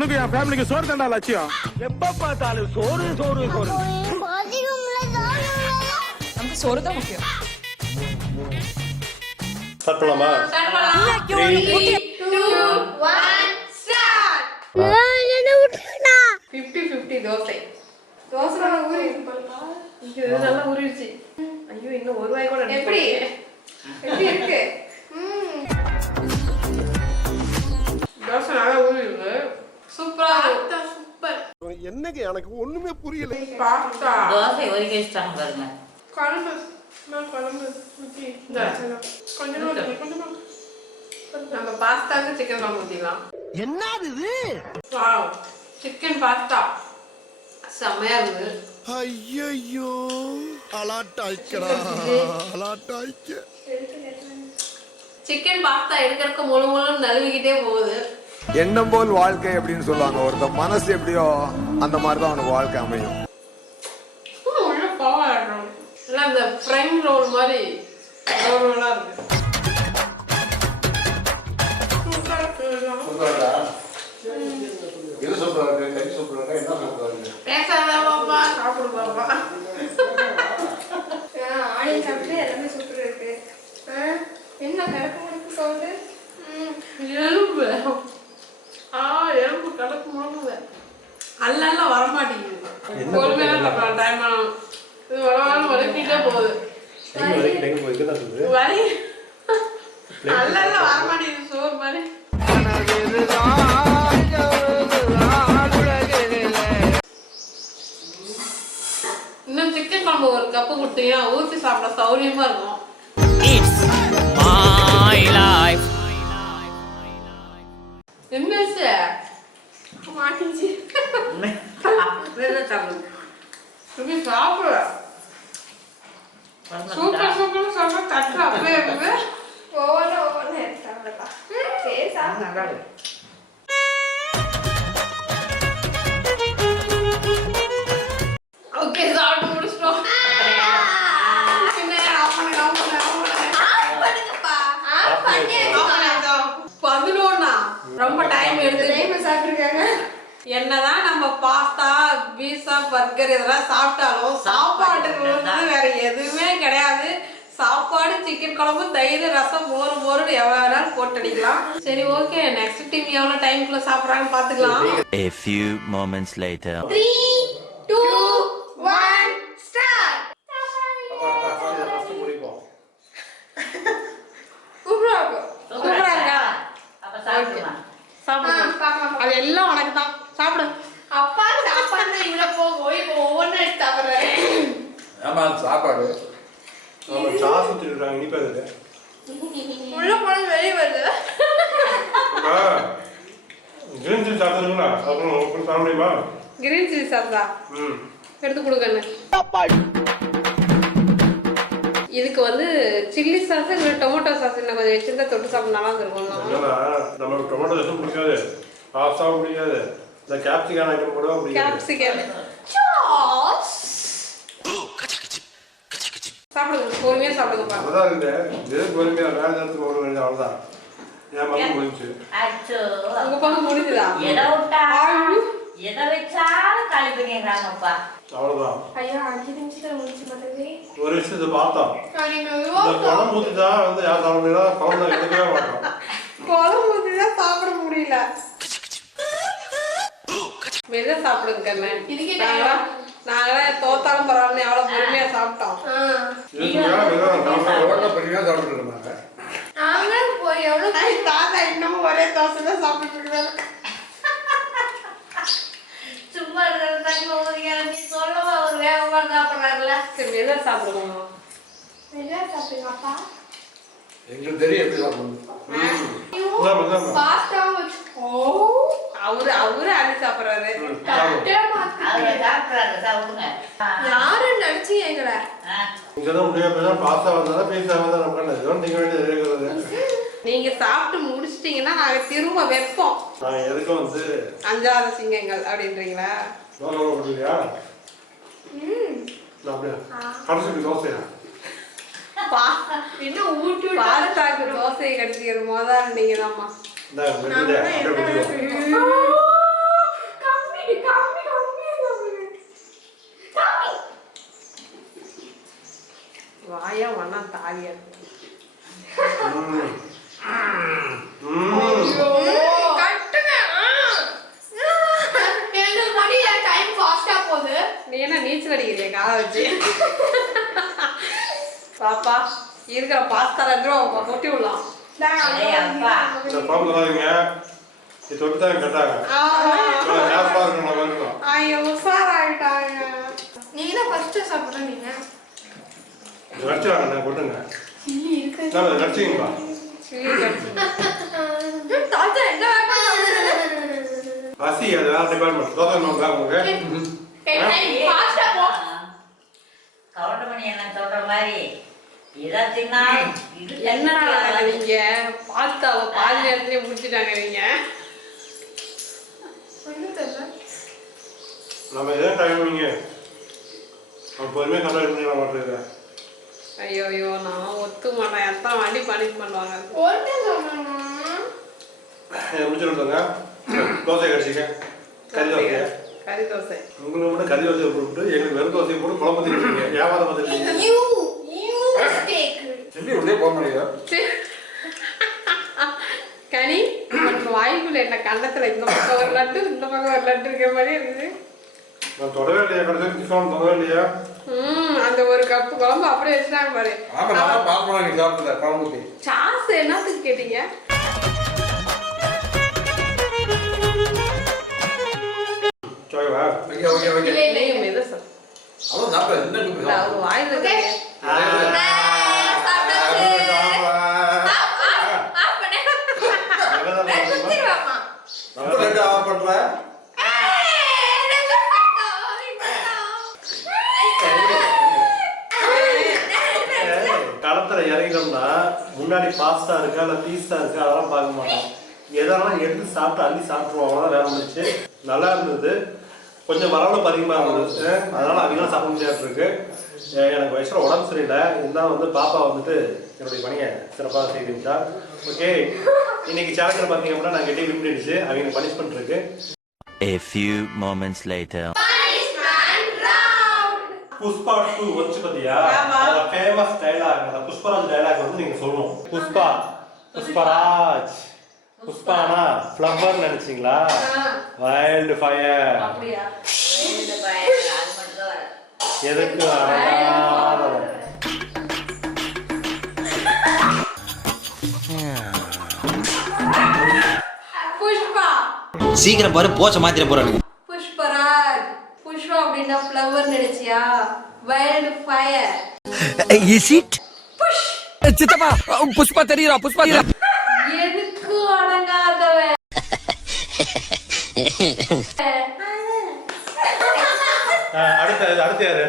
எனக்கு என் ஃபேமிலிக்கு சோறு தண்டா லட்சியம். எப்ப பார்த்தாலும் சோறு சோறு சோறு. நமக்கு சோறு தான் முக்கியம். ஸ்டார்ட் பண்ணலாமா ஃபிஃப்டி ஃபிஃப்டி தோசை. தோசை நல்லா ஊறி இது நல்லா ஊறிடுச்சு. ஐயோ இன்னும் ஒரு வாய் கூட எனக்கு ஒண்ணுமே புரியல. பாஸ்தா. தோசை ஒதுக்கி வச்சுட்டாங்க பாருங்க. குழம்பு. நான் குழம்பு. ஊற்றி கொஞ்சமா ஊத்தி, கொஞ்சமா நம்ம பாஸ்தாக்கு சிக்கன் குழம்பு ஊற்றிக்கலாம் என்னது இது? வாவ். Chicken pasta. செம்மையா இருந்தது ஐயோ அலாட்டாய்க்கடா. அலாட்டாய்க்க. சிக்கன் பாஸ்தா எடுக்கிறதுக்கு முழு முழு நழுவிக்கிட்டே போகுது. எண்ணம் போல் வாழ்க்கை அப்படின்னு சொல்லுவாங்க. ஒருத்தன் மனசு எப்படியோ அந்த மாதிரி தான் அவனுக்கு வாழ்க்கை அமையும். இந்த ஃப்ரைங் ரோல் மாதிரி சொல்றாரு. கறி சொல்றாரு? என்ன சொல்றாரு சாப்பிடு பாப்பா ஆனியன் சாப்பிட்டு எல்லாமே சூப்பரா இருக்கு ஆ, என்ன கிடக்கு முடிக்கு சவுண்டு எலும்பு ஆ எலும்பு கலக்கு முழுங்குது அல்லல்ல வரமாட்டேங்குது பொறுமையா சாப்பிடலாம் டைம் ஆகும் இது வளவளன்னு வலிக்கிட்டே போகுது வலி அல்லல்ல வரமாட்டேங்குது சோறு மாதிரி. இன்னும் சிக்கன் குழம்பு ஒரு கப்பு கொடுத்தீங்கன்னா ஊற்றி சாப்பிட சௌரியமா இருக்கும். என்னாச்சு மாட்டிச்சு சுமி சாப்பிடு. சூப்பர் சூப்பர் சாப்பிட தட்டு அப்படியே இருக்குது ஒவ்வொன்று ஒவ்வொன்று எடுத்தாங்கப்பா சரி சாப்பிட்டு பண்ணுங்க. பதினொன்னா ரொம்ப டைம் எடுத்து என்னதான் நம்ம பாஸ்தா பீஸா பர்கர் இதெல்லாம் சாப்பிட்டாலும் சாப்பாட்டுக்கு சாப்பாடு சிக்கன் குழம்பு தயிர் ரசம் மோர் மோர்னு எவ்வளோ வேணாலும் போட்டடிக்கலாம். சரி ஓகே நெக்ஸ்ட் டீம் எவ்வளோ டைம்குள்ள சாப்பிட்றாங்கன்னு பார்த்துக்கலாம். A few moments later. அப்ப சாப்பிடுமா? சாப்பிடு. அது எல்லாம் உனக்கு தான். சாப்பிடு. அப்பா சாப்பாடு இவ்வளோ போகும். இப்போ ஒவ்வொன்றும் எடுத்து சாப்பிட்றேன் ஆமா சாப்பாடு? ஆமா சாஸ் ஊத்திடுறாங்க இனிப்பா இது உள்ள போனது வெளியே வருது. கிரீன் சில்லி சாப்பிடுங்களா அப்புறம் உங்களுக்கு சாப்பிட முடியுமா? கிரீன் சில்லி சாப்பிட்டா ம். எடுத்து கொடுக்கணும் இதுக்கு வந்து சில்லி சாஸ் இல்லை டொமேட்டோ சாஸ் இன்னும் கொஞ்சம் வச்சிருந்தா தொட்டு சாப்பிட நல்லா என்னன்னா நமக்கு டொமேட்டோ ரசம் பிடிக்காது. பாஸ்தாவும் பிடிக்காது இந்த கேப்சிகான் ஐட்டம் கூட பிடிக்காது. கேப்சிகம் சாஸ் சாப்பிடுங்க பொறுமையா சாப்பிடுங்கப்பா அதான் இருக்குது இது பொறுமையாக வேலை நேரத்துக்கு ஓட வேண்டியது அவ்வளோதான் என் மகன் முடிஞ்சு அச்சோ. உங்க பக்கம் முடிஞ்சுதா? எதை விட்டா? எதை வச்சாலும் காலி பண்ணிடுறாங்கப்பா. அவ்வளோதான் ஐயா அஞ்சு நிமிஷத்துல முடிச்சு ஒரு விஷயத்தை பார்த்தோம். இந்த குழம்பு ஊற்றிட்டா வந்து யார் சாப்பிட முடியல குழம்பு எடுக்கவே மாட்டோம். சாப்பிட முடியல. சாப்பிடுங்க இதுக்கே நாங்களாம் நாங்களாம் தோத்தாலும் பரவாயில்ல எவ்வளோ பொறுமையா சாப்பிட்டோம். நாங்களும் போய் எவ்வளோ தாத்தா இன்னமும் ஒரே தோசை தான் சாப்பிட்டு சும்மா இருக்கிற தண்ணி ஒவ்வொரு நீ சொல்லவா ஒரு வேகமா சாப்பிட்றாருல? சரி அப்பா எங்களுக்கு தெரியும் எப்படி சாப்பிடணும். அவரு அவரு அள்ளி சாப்பிடுறாரு. தட்டே மாத்து அவரை சாப்பிட்றாரு சாப்பிடுங்க யாரு நடிச்சு எங்களை. இங்கே தான் வேண்டியது இருக்கிறது நீங்க சாப்பிட்டு முடிச்சிட்டீங்கன்னா நாங்க திரும்ப வைப்போம். நான் எதுக்கும் வந்து அஞ்சாவது சிங்கங்கள் அப்படின்றீங்களா? தோசை நான் அப்படியே? கடைசிக்கு தோசையா? பா என்ன ஊட்டி விட்டு? பாஸ்தாக்கு தோசையை கடிச்சிக்கிற மோதான் நீங்க தான்மா வாயா ஒன்னா தாலியா நீ என்ன நீச்சல் அடிக்கிறிய காலை வச்சு? பாப்பா இருக்கிற பாஸ்தா ரெண்டு ரூபா கொட்டி விடலாம். நீங்க தான் ஃபர்ஸ்ட் சாப்பிடுறீங்க? நான் சில்லி இருக்கு. நான் கடிச்சு தாத்தா என்ன பசி அது வேற டிபார்ட்மெண்ட் தோசை நோக்கா உங்களுக்கு? கவுண்டமணி என்ன சொல்ற மாதிரி இதை என்னடா என்ன நீங்க? பாஸ்தாவை பாதி நேரத்துலயே முடிச்சிட்டாங்க நீங்க. நம்ம எதாவது டைமிங்க நம்ம பொறுமையாக கண்ட்ரோல் பண்ணி மாட்டேங்க ஐயோ ஐயோ நான் ஒத்து மாட்டேன். எத்தனை வாட்டி பனிஷ் பண்ணுவாங்க. முடிச்சுருந்தாங்க தோசை கடிச்சிக்க. கறி தோசை கறி தோசை. உங்களுக்கு மட்டும் கறி தோசையை போட்டு எங்களுக்கு வெறும் தோசையை போட்டு குழம்பு திரிப்பீங்க வியாபாரம் பார்த்துருக்கீங்க யூ யூ மிஸ்டேக் எப்படி உள்ளே போக முடியுதா கனி உனக்கு வாய்க்குள்ள என்ன கண்டத்துல இந்த பக்கம் ஒரு லட்டு இந்த பக்கம் ஒரு லட்டு இருக்கிற மாதிரி இருக்குது. நான் தொடவே இல்லையா கடைசி தொடவே இல்லையா? ம். அந்த ஒரு கப்பு குழம்பு அப்படியே வச்சுட்டாங்க பாரு. சாஸ் என்னத்துக்கு கேட்டீங்க? முன்னாடி பாஸ்தா இருக்கா இல்ல பீஸா இருக்கா அதெல்லாம் பார்க்க மாட்டோம். எதெல்லாம் எடுத்து சாப்பிட்டு அள்ளி சாப்பிட்டுருவோம் அவ்வளோதான் வேலை முடிச்சு நல்லா இருந்தது. கொஞ்சம் வரவழைப்பு அதிகமாக இருந்தது. அஹ் அதனால சாப்பிட முடியாது இருக்கு. எனக்கு வயசுல உடம்பு சரியில்லை. இருந்தாலும் வந்து பாப்பா வந்துட்டு என்னுடைய பணியை சிறப்பாக செய்துட்டா ஓகே. இன்னைக்கு சேலஞ்சில் பார்த்தீங்க அப்படின்னா நான் கெட்டி விட்டுடுச்சு. அவங்க பனிஷ்மெண்ட் இருக்கு. A few moments later. Pushpa two வச்சு பாத்தியா. அதுல ஃபேமஸ் டைலாக் அந்த புஷ்பராஜ் டைலாக் வந்து நீங்க சொல்லணும் புஷ்பா புஷ்பராஜ் புஷ்பானா ஃப்ளவர் நினைச்சீங்களா வைல்டு ஃபயர். எதுக்கு சீக்கிரம் பாரு போச்ச மாத்திர போறானுங்க ஃப்ளவர் நினைச்சியா? வைல்டு ஃபயர் இஸ் இட் சித்தப்பா புஷ்பா தெரியுறா புஷ்பா எதுக்கு அடங்காதவன் அடுத்த அடுத்த யாரு?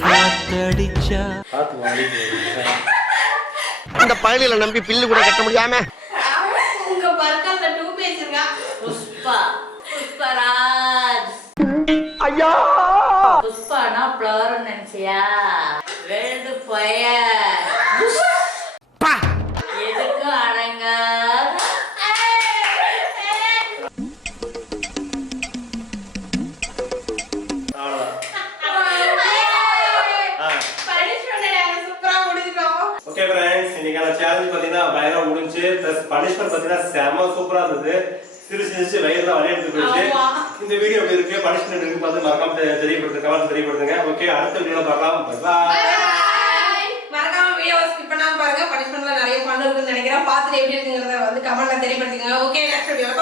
காத்தடிச்சா பார்த்து வாங்கி நம்பி பில்லு கூட கட்ட முடியாம? உங்க பர்க்கல்ல டூ பேஜ் இருக்கா? புஷ்பா. பனிஷ்மெண்ட் பார்த்தீங்கன்னா செம சூப்பரா இருந்தது. சிரிச்சு சிரிச்சு வயிறு தான் வழி எடுத்து போயிடுச்சு. இந்த வீடியோ எப்படி இருக்கு? பனிஷ்மெண்ட் இருக்கு பார்த்து மறக்காம தெ- தெரியப்படுத்துங்க கமெண்ட் தெரியப்படுத்துங்க. ஓகே அடுத்த வீடியோல பார்க்கலாம். பாய் மறக்காம வீடியோ ஸ்கிப் பண்ணாம பாருங்க. பனிஷ்மெண்ட்ல நிறைய ஃபன் இருக்குன்னு நினைக்கிறேன். பார்த்துட்டு எப்படி இருக்குங்கிறத வந்து கமெண்ட்ல தெரியப்படுத்துங்க. ஓகே நெக்ஸ்ட் வீடியோல